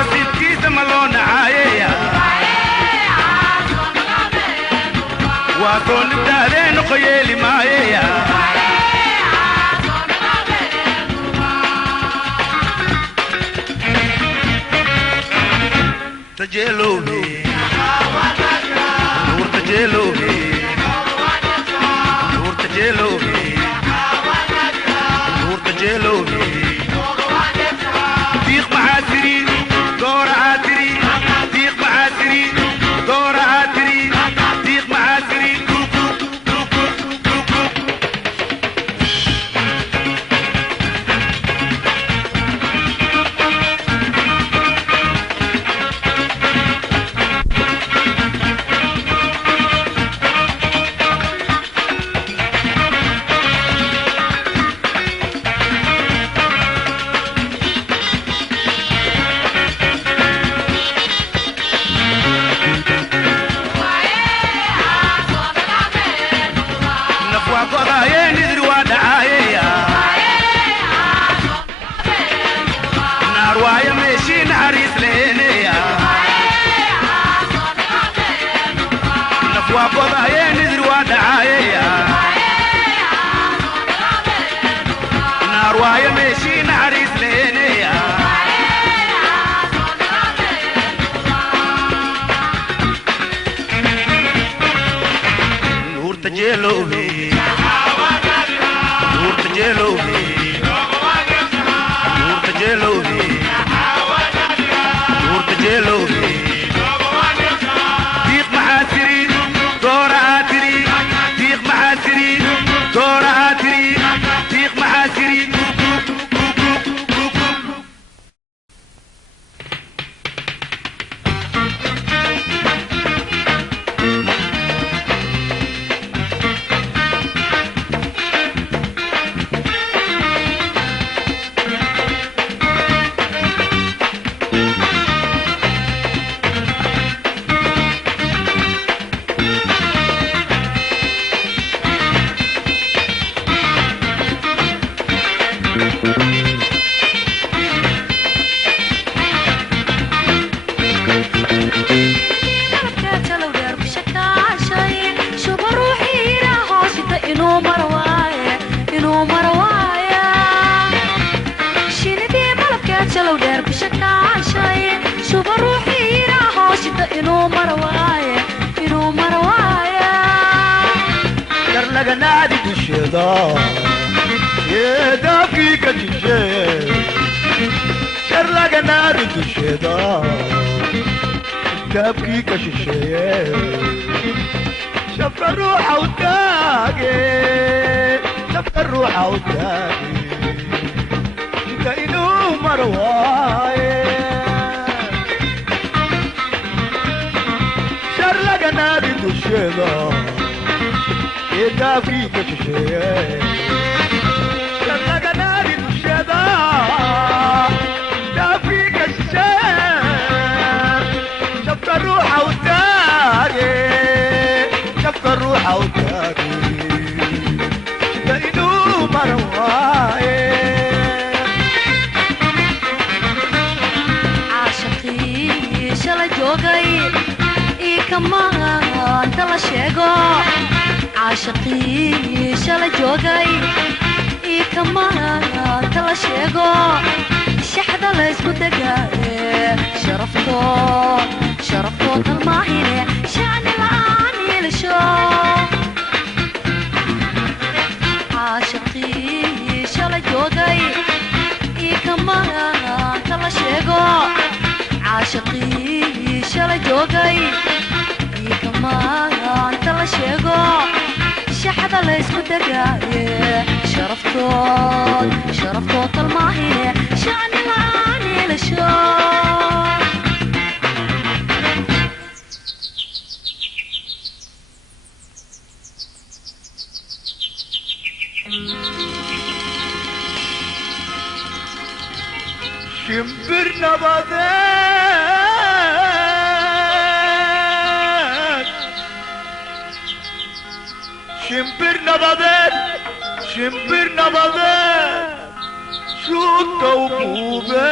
نصيب كيس ملون عايا وأكون بدارين خيالي معايا تجلوبي نور تجلوبي نور تجلوبي نور تجلوبي ديق معاتري دور عاتري ديق معاتري دور عاتري ديق معاتري تجلوبي نور تجلوبي نور تجلوبي نور تجلوبي ديق معاتري دور عاتري ديق معاتري دور عاتري ديق معاتري نادي الشيطان يا دقيقة الشيء شرلق نادي الشيطان دقيقة الشيء شفت الروح وتاقي شفت الروح وتاقي كأنه مرواي شرلق نادي الشيطان يدا فيك شيء شرق نادي الشيطان يدا فيك شيء شفت الروح وتاقي شفت الروح وتاقي كأنه مرواي عاشقي شلا جوغي إيه كمان تلا شيغو عاشقي شلا جوغي إيه كمان تلا شيغو شحذا ليسكو دقاي شرفتو تلماهيني شعني العاني لشو عاشقي شلا جوغي إيه كمان تلا شيغو عاشقي شلا جوغي إيه كمان تلا شيغو شحذا ليسكو دقاي شرفتو تلماهيني شعني العاني لشو شمبرنا بذات شمبرنا بذات شمبرنا بذات شو التوبة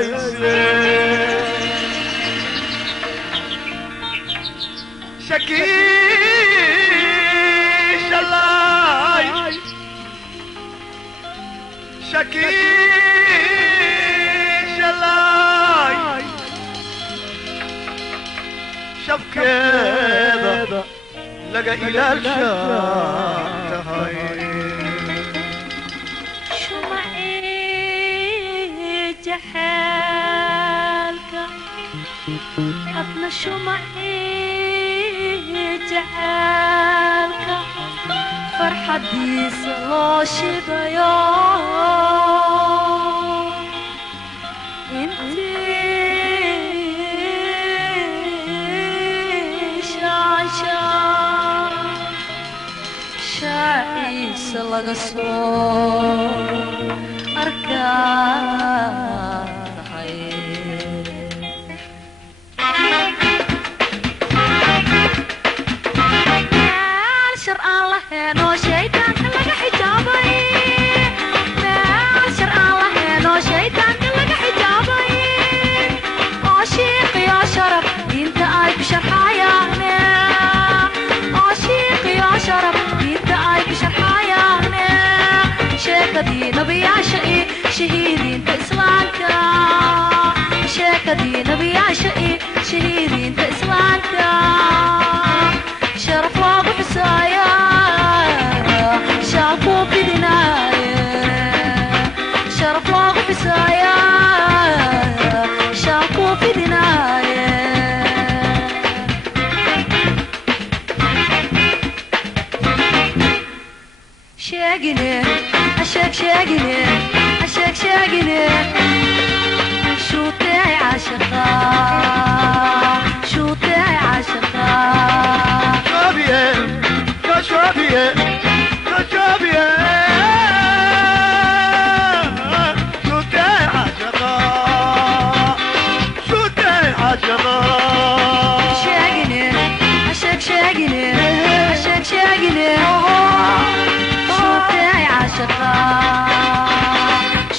يسير لكن شلاي شاف كذا لقى إلى الشام شمعي جحالك أبنى شمعي جحالك فرحة ديس راشد يا انتي شاعيس لغصور أركان شر الله هنو شيطان لك حجابي شر الله هنو شيطان لك حجابي عاشق يا شرف انت اي بشرح حيانا عاشق يا شرف انت اي بشرح حيانا شيخدي نبي عشقي شهيدي انت اسلامك شيخدي نبي عشقي شهيدي انت اسلامك شرف واضح سايا شافوا بدنايا شرف واضح سايا شافوا بدنايا شاقني عشاق شاقني عشاق شاقني شو تاعي عاشقا شو تاعي عاشقا شابيه شابيه شو تاي عشقا شو تاي عشقا شاقني عشاق شاقني عشاق شاقني شو تاعي عاشقا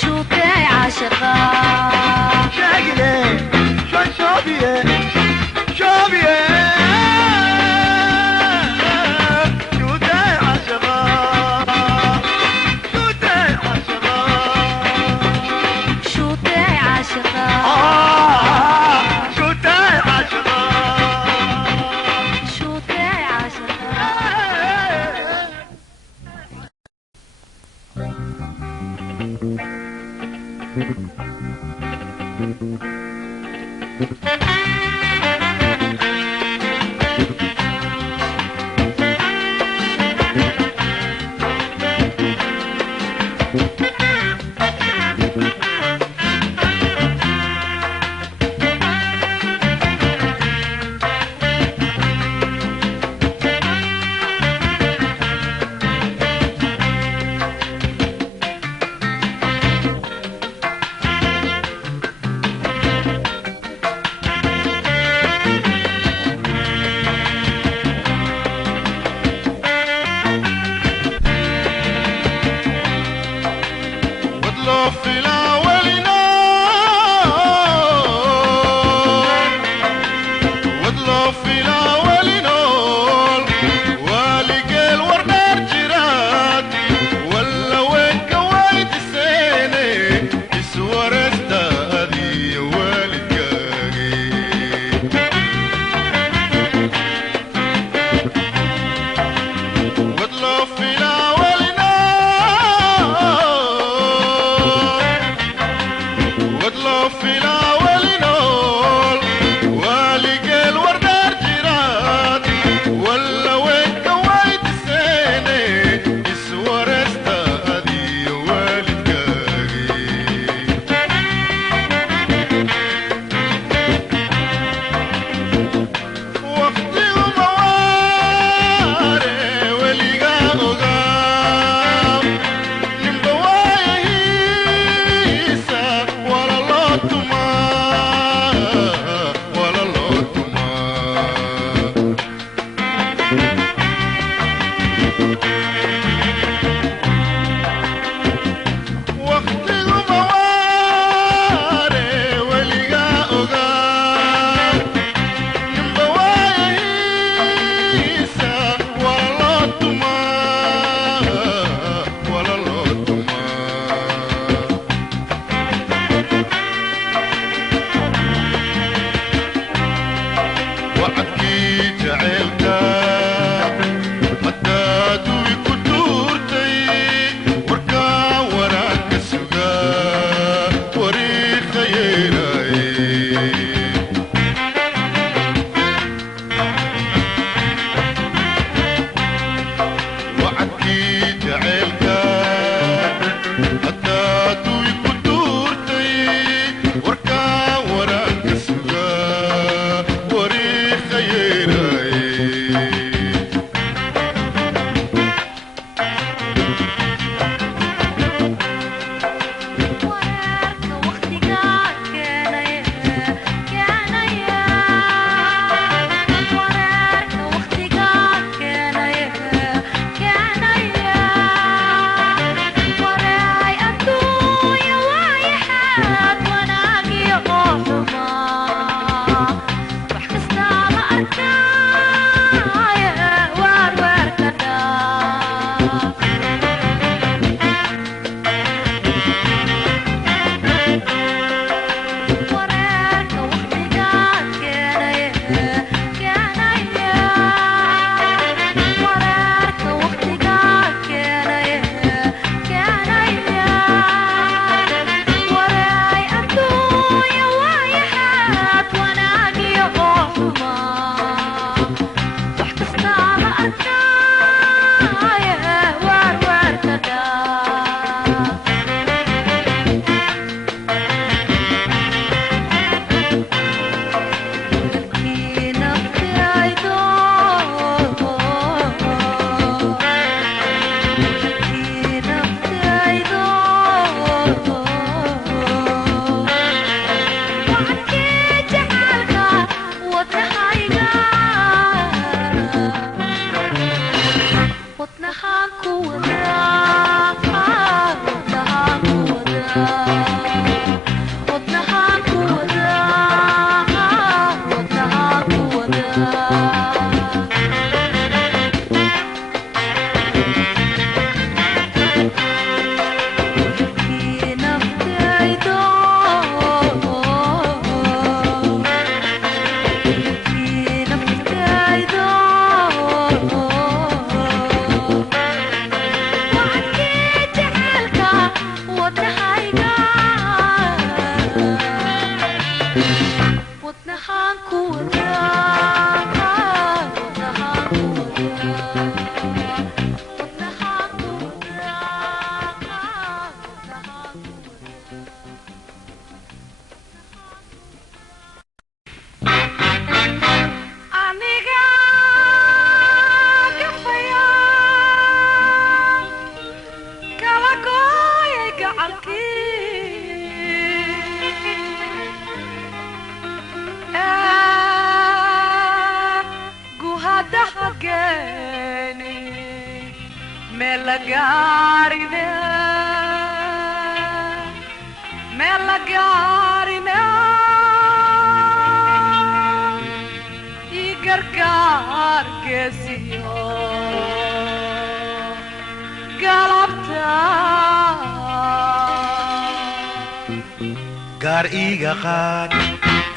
شو تاعي عاشقا شاقني شابيه شابيه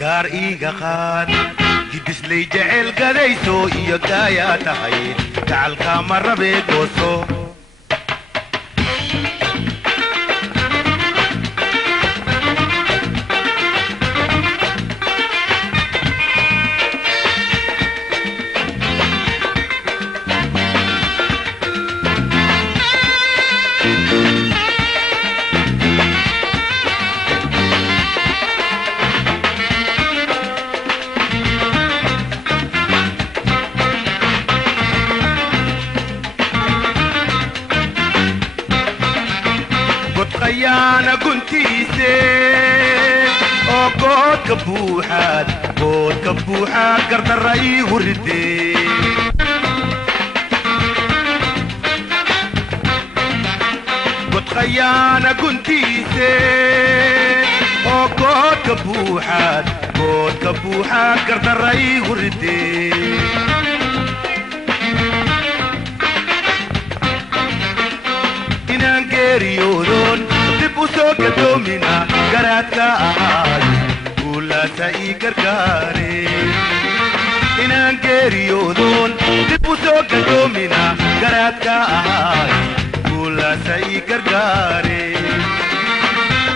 gaar iiga qaad gidislay jecel gadayso iyo gaayaa tahay gacalka ma rabee gooso boodka buuxaad gardarra iigu ridee godqayaana guntiise oo goodka buuxaad gardarra iigu ridee inaan geeriyoodoon dib u soo gadoomina garaadka ahaay guulaasa ii gargaare inaan geeriyoodoon dib u soo gadoomina garaadka ahaay guulaasa ii gargaare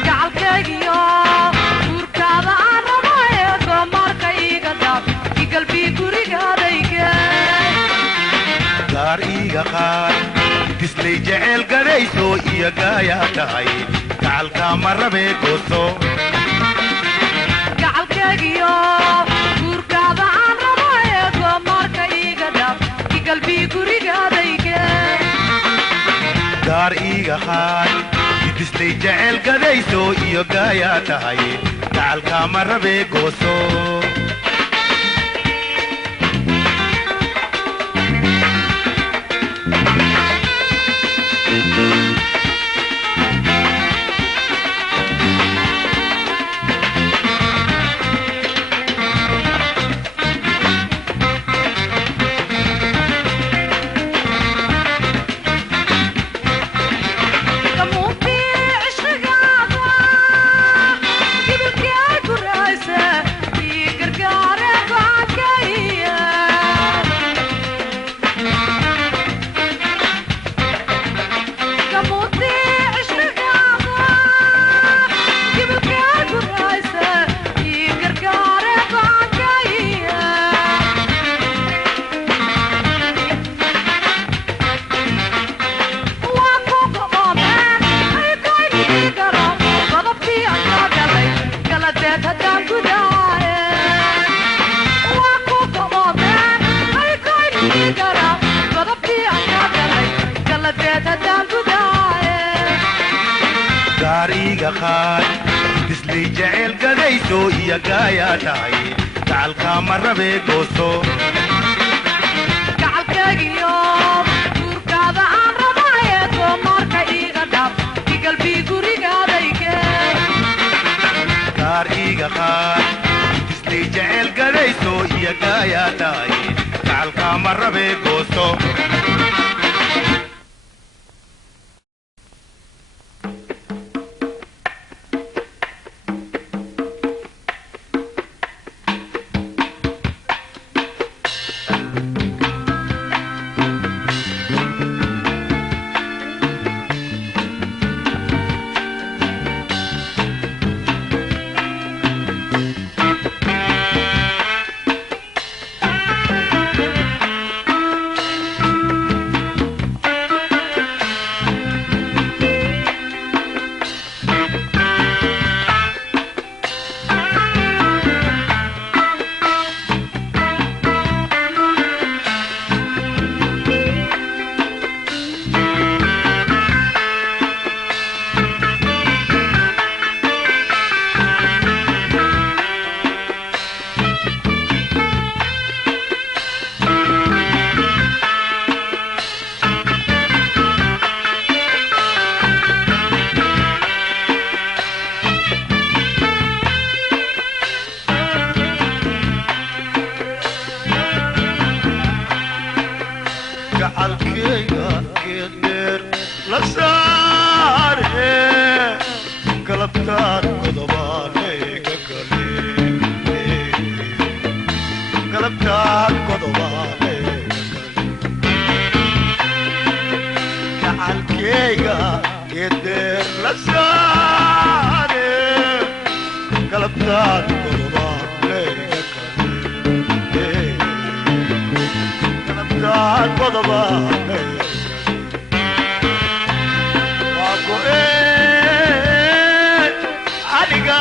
gacalkaygiyo guurkaada aan rabaye goomaarka iiga daab igalbii gurigaadayge gaar iiga qaad dislay jecel gadayso iyo gaayaa tahay gacalka ma rabee gooso gacalkaygiyo guurkaada aan rabaye goomaarka iiga daab igalbii gurigaadayge gaar iiga qaad dislay jecel gadayso iyo gaayaa tahay gacalka ma rabee gooso dislay jecel gadayso iyo gaayaa tahay gacalka ma rabee gooso gacalkaygiyo guurkaada aan rabaye goomaarka iiga dhaab igalbii gurigaadayge gaar iiga qaad dislay jecel gadayso iyo gaayaa tahay gacalka ma rabee gooso gacalkayga geedheer la saare galabtaan godobaanayga gale galabtaan godobaanayga gale gacalkayga geedheer la saare galabtaan godobaanayga gale galabtaan godobaanayga waa go'een aniga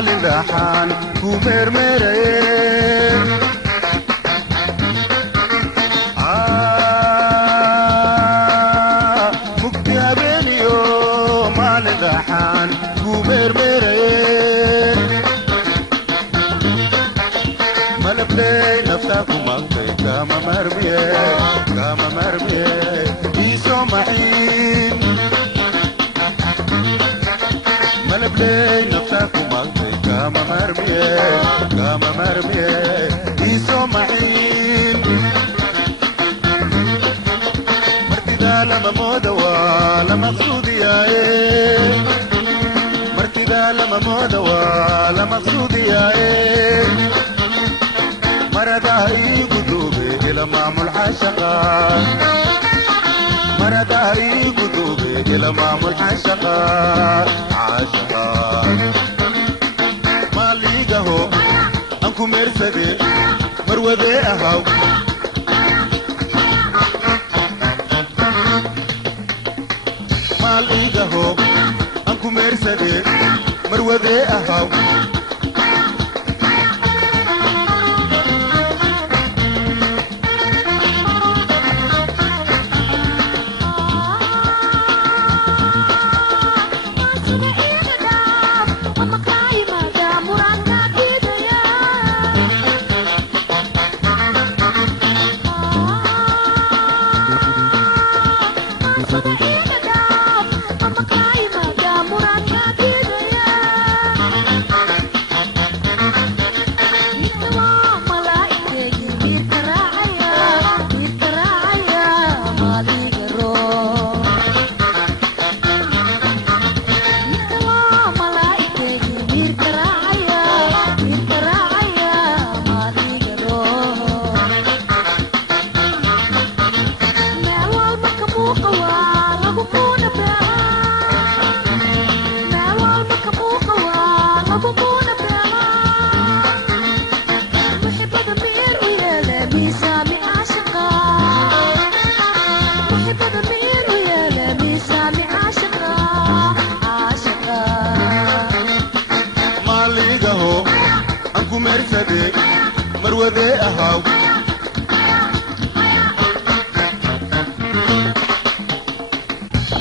maalin dhaxaan ku meermeeraye mugdi habeeniyo maalin dhaxaan ku meermeeraye malabley naftaa ku maqtay kama marmiye iisoo maxiin malabley naftaa ku maqtay kama marmiye iisoo maxiin martidaa lama mooda waa la maqsuudiyaaye martidaa lama mooda waa la maqsuudiyaaye maradaa iigu duube ila maamul xashaqa maradaa iigu duube ila maamul xashaqa maaliigaho aan ku meersade marwadee ahaw maaliigaho aan ku meersade marwadee ahaw marwadee ahaw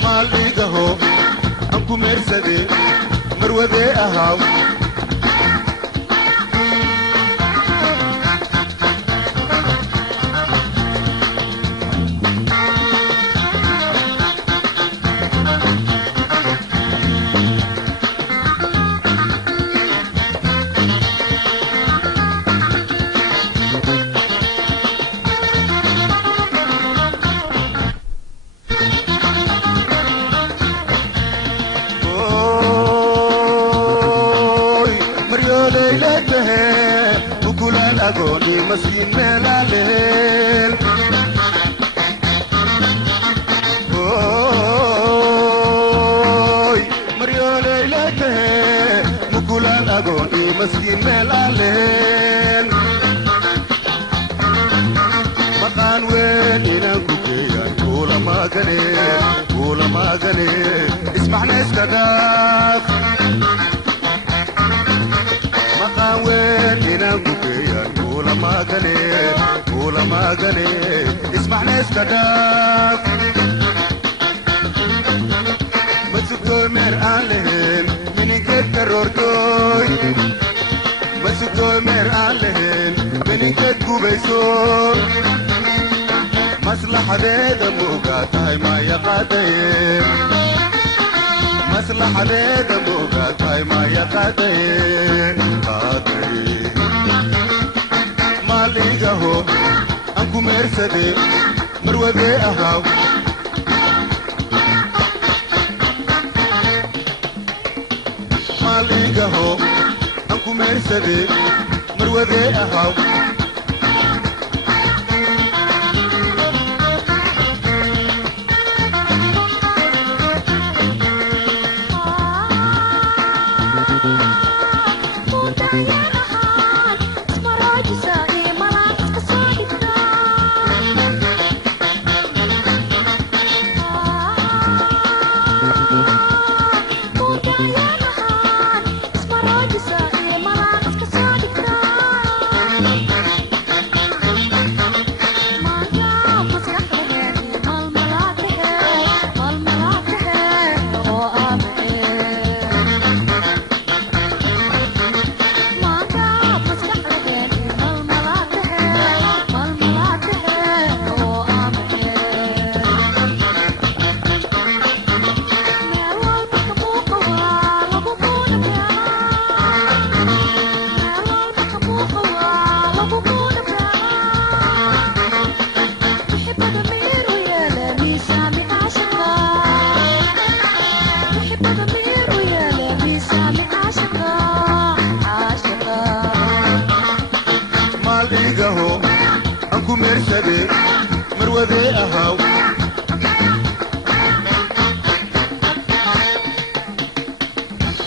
maaliigaho aan ku meersade marwadee ahaw مسكين ملاليل اوي مريو ليلته مقولان اغوني مسكين ملاليل مكان وين ينكوكيان كولا ما غني اسمعني اسكداف مكان وين ينكوكيان كولا ما غني اسمعني اسكداف مسكوي مرآن لهن من كيف كرورتوي مسكوي مرآن لهن من كيف كوبيسون مصلحة بيدا موقاتاي ما يقاتين مصلحة بيدا موقاتاي ما يقاتين ماليقاهو أنكو مرسدي مرودي أهاو ماليقاهو أنكو مرسدي مرودي أهاو It's my meersade marwade ahaw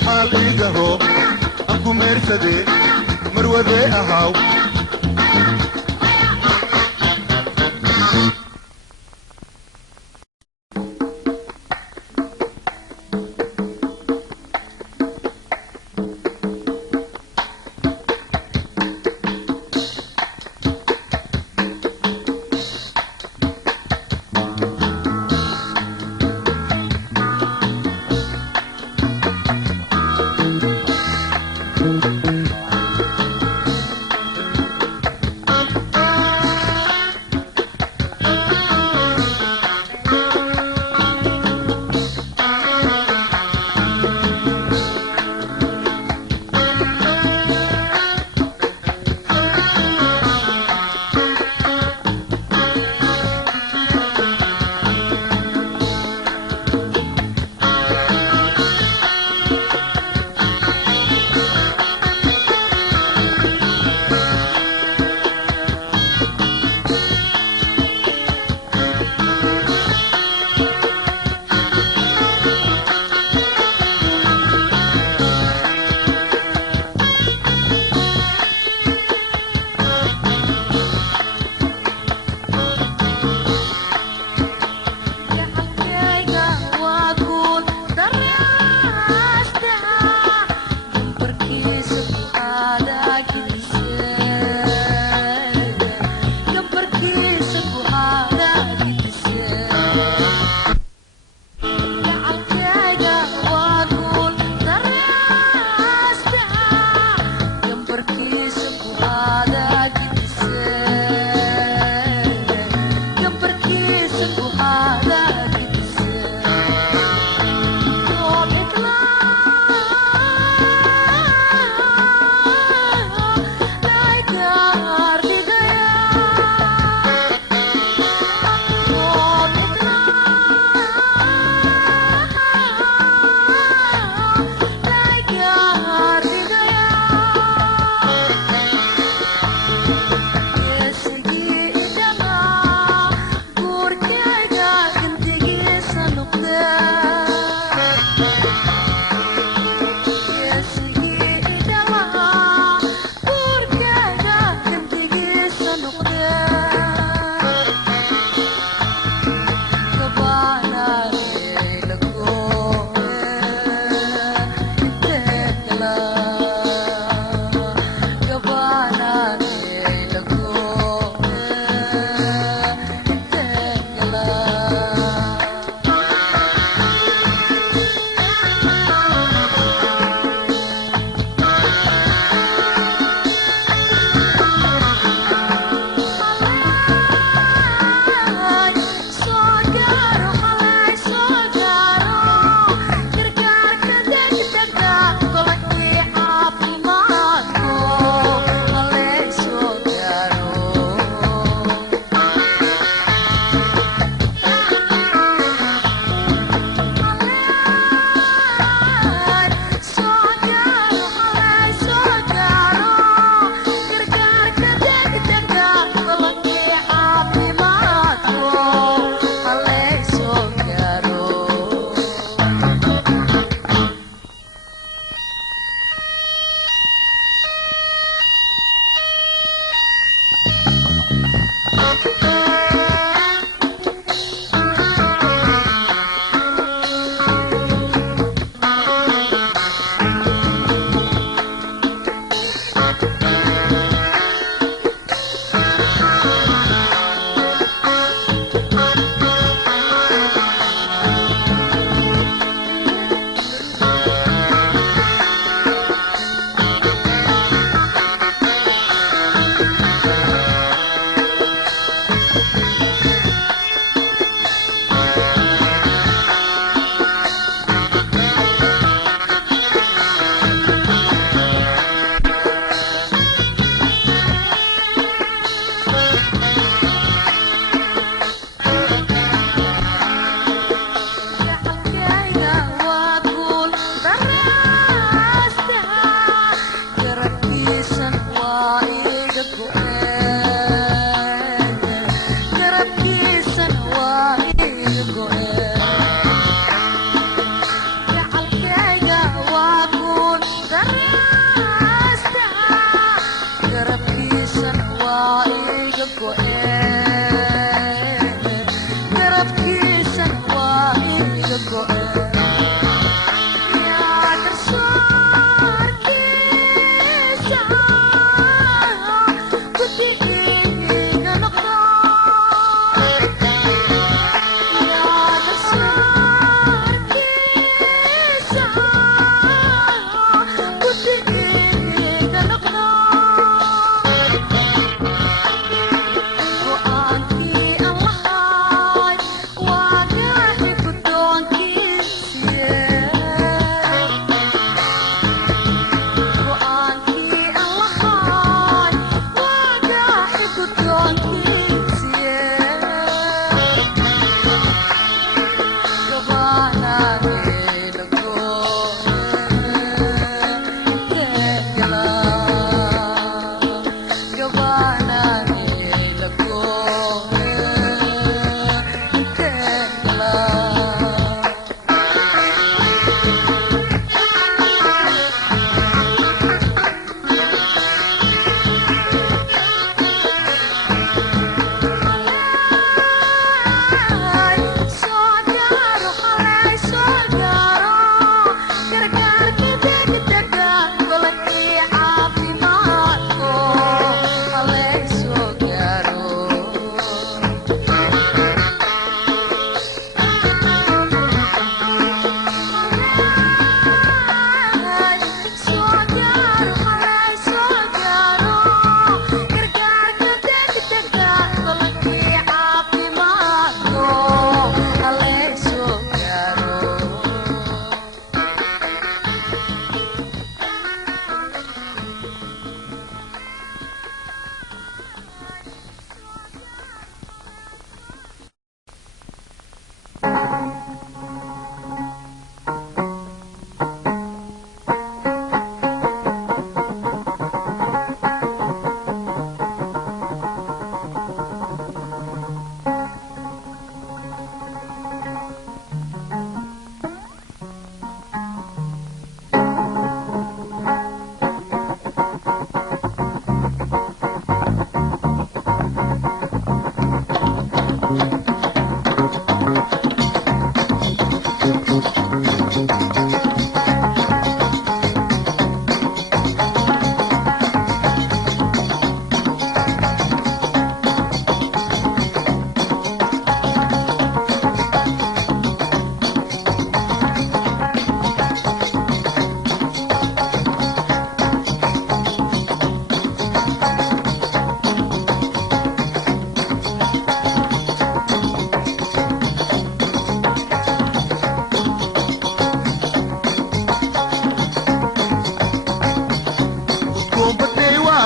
maaligaho aku meersade marwade ahaw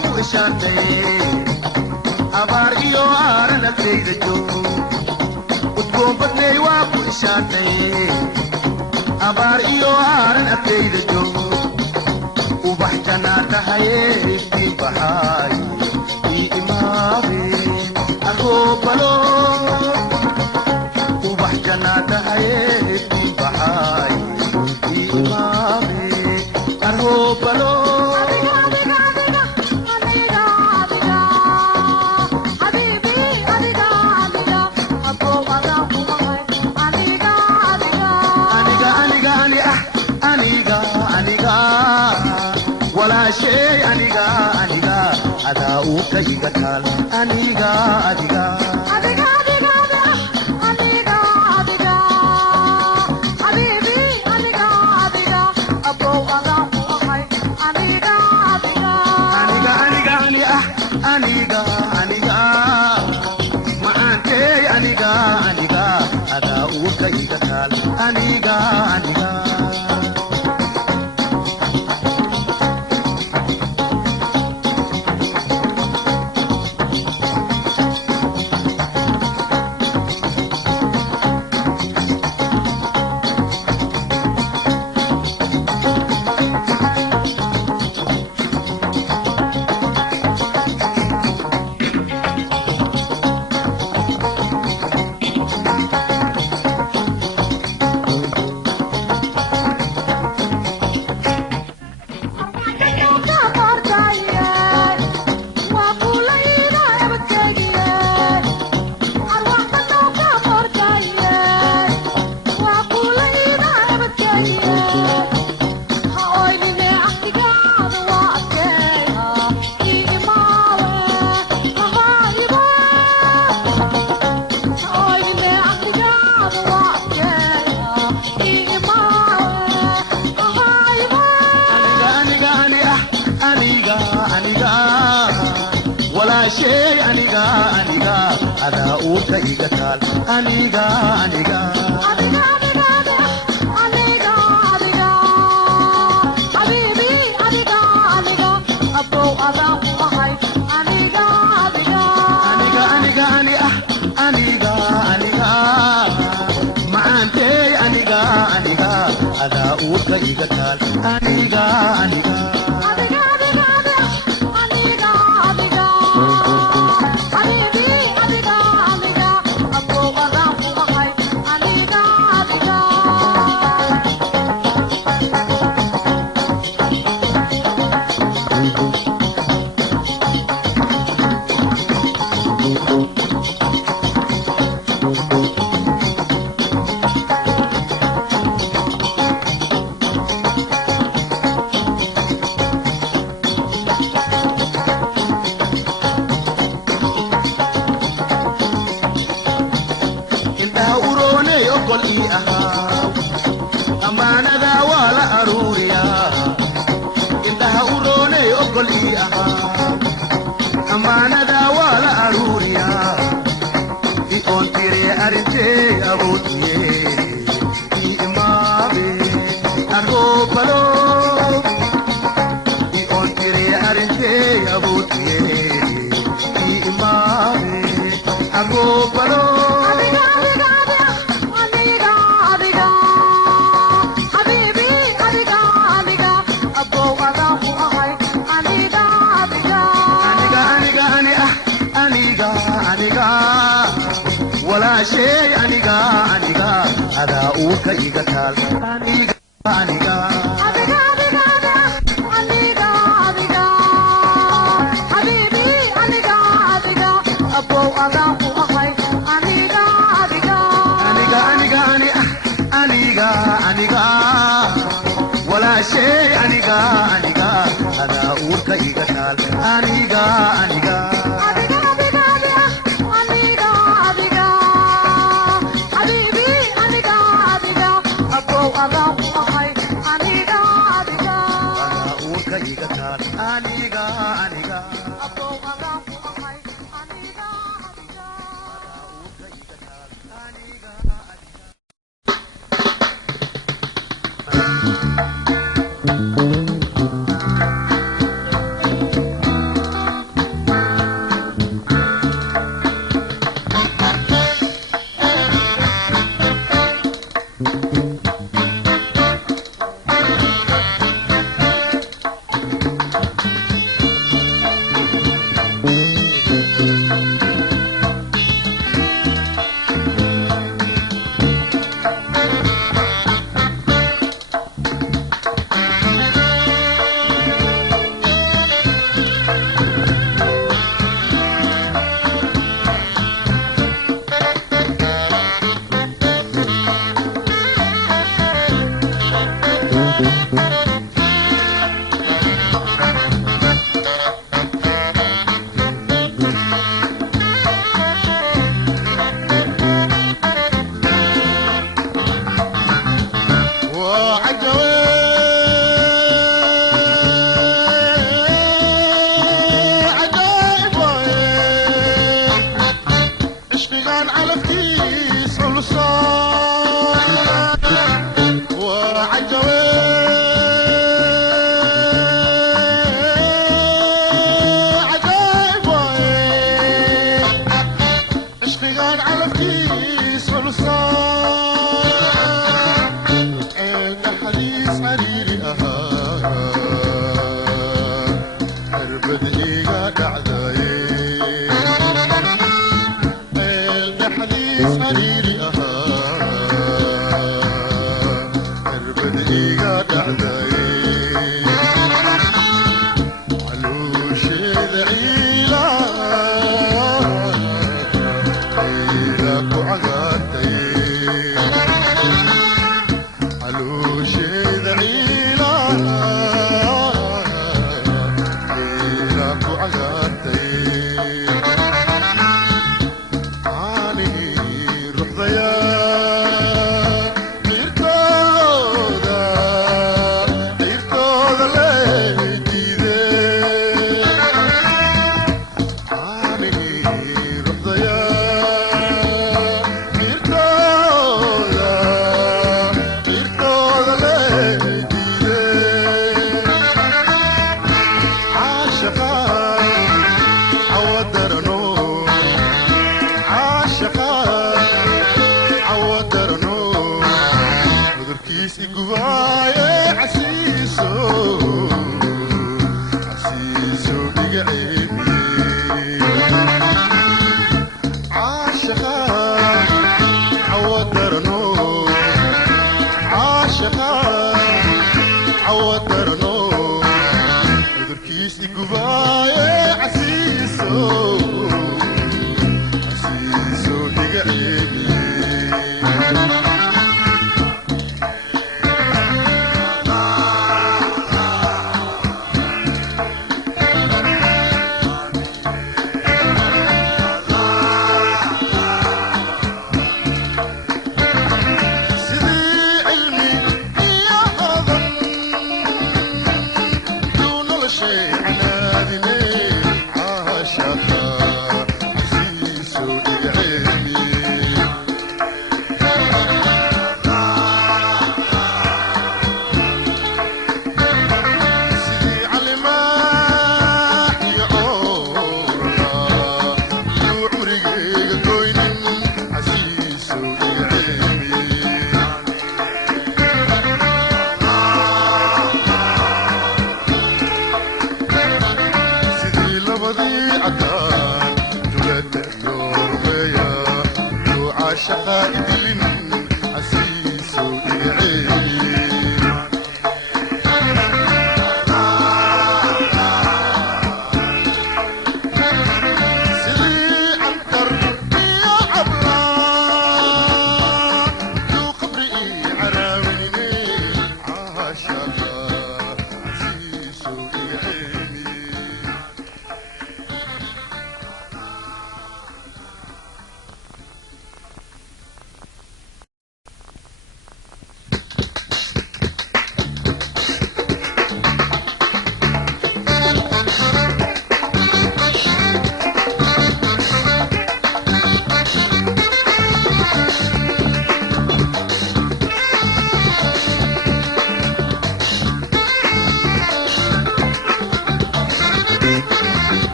ku ishaantay abaar iyo aaran agtayda joog udgoon badnay waa ku ishaantay abaar iyo aaran agtayda joog ubax jannaa tahaye iftiin baxaay ii imaabe arhoobalo ubax jannaa tahaye iftiin baxaay ii imaabe arhoobalo walaashay aniga adaa uu ka iga taal aniga adiga macaantey aniga adaa uu ka iga taal aniga walaashay aniga adaa uu ka iga taal aniga macaantey aniga adaa uu ka iga taal aniga amaanada waa la aruuriyaa indhaha u rooney ogol ii ahaa amaanada waa la aruuriyaa i oon tiri arrintey awoodiye ii imaabe arhoobalo i oon tiri arrintey awoodiye ii imaabe arhoobalo walaashay aniga adaa uu ka iga taal aniga walaashay aniga adaa uu ka iga taal aniga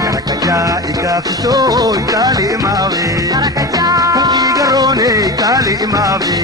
Karakaja ikafiso ikali imave Kuki garone ikali imave